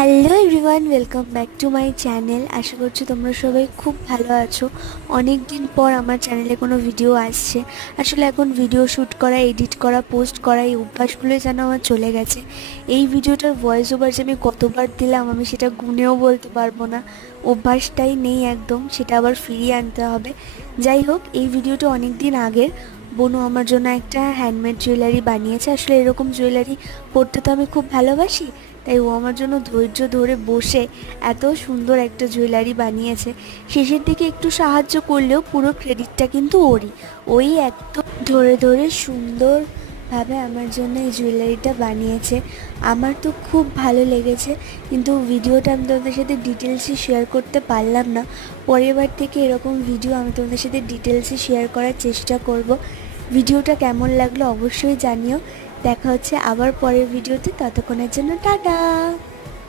Hello everyone, welcome back to my channel. আশা করছি তোমরা সবাই খুব ভালো আছো। অনেক দিন পর আমার চ্যানেলে কোনো ভিডিও আসছে। আসলে এখন ভিডিও শ্যুট করা, এডিট করা, পোস্ট করা এই অভ্যাসগুলো যেন আমার চলে গেছে। এই ভিডিওটার ভয়েস ওভার যে আমি কতবার দিলাম আমি সেটা গুনেও বলতে পারবো না। অভ্যাসটাই নেই একদম, সেটা আবার ফিরিয়ে আনতে হবে। যাই হোক, এই ভিডিওটা অনেক দিন আগের। বনু আমার জন্য একটা হ্যান্ডমেড জুয়েলারি বানিয়েছে। আসলে এরকম জুয়েলারি পরতে তো আমি খুব ভালোবাসি, তাই ও আমার জন্য ধৈর্য ধরে বসে এত সুন্দর একটা জুয়েলারি বানিয়েছে। শেষের দিকে একটু সাহায্য করলেও পুরো ক্রেডিটটা কিন্তু ওরই। ওই এত ধরে ধরে সুন্দরভাবে আমার জন্য এই জুয়েলারিটা বানিয়েছে। আমার তো খুব ভালো লেগেছে, কিন্তু ভিডিওটা আমি তোমাদের সাথে ডিটেলসে শেয়ার করতে পারলাম না। পরের বার থেকে এরকম ভিডিও আমি তোমাদের সাথে ডিটেলসে শেয়ার করার চেষ্টা করব। ভিডিওটা কেমন লাগলো অবশ্যই জানিও। দেখা হচ্ছে আবার পরের ভিডিওতে, ততক্ষণের জন্য টাটা।